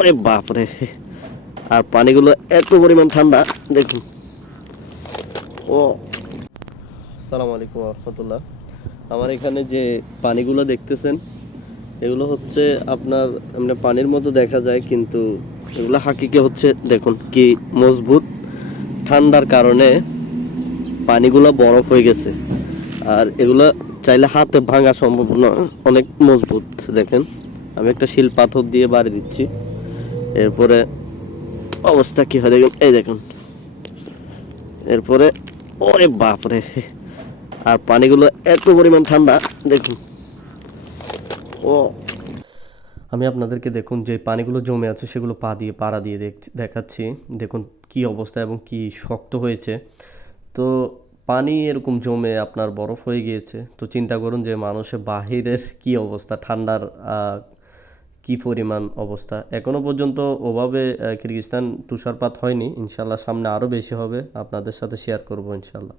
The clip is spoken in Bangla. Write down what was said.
ওরে বাপরে! আর পানিগুলো এত পরিমাণ ঠান্ডা দেখুন। ও আসসালামু আলাইকুম ওয়া রাহমাতুল্লাহ। আমার এখানে যে পানিগুলো দেখতেছেন এগুলো হচ্ছে আপনার এমনি পানির মতো দেখা যায়, কিন্তু এগুলো হাকিকে হচ্ছে দেখুন কি মজবুত। ঠান্ডার কারণে পানিগুলো বরফ হয়ে গেছে। আর এগুলা চাইলে হাতে ভাঙা সম্ভব না, অনেক মজবুত। দেখেন আমি একটা শিল পাথর দিয়ে বাড়ি দিচ্ছি, এরপরে অবস্থা কি হয় দেখুন। এই দেখুন, এরপরে ওরে বাপরে! আর পানিগুলো এত পরিমাণ ঠান্ডা দেখুন। ও আমি আপনাদেরকে দেখুন যে পানিগুলো জমে আছে সেগুলো পা দিয়ে পাড়া দিয়ে দেখাচ্ছি। দেখুন কি অবস্থা এবং কি শক্ত হয়েছে। তো পানি এরকম জমে আপনার বরফ হয়ে গিয়েছে। তো চিন্তা করুন যে মানুষের বাহিরের কি অবস্থা, ঠান্ডার কি পরিমাণ অবস্থা। এখনো পর্যন্ত ওভাবে কিরগিজস্তান তুষারপাত হয়নি। ইনশাল্লাহ সামনে আরও বেশি হবে, আপনাদের সাথে শেয়ার করব ইনশাল্লাহ।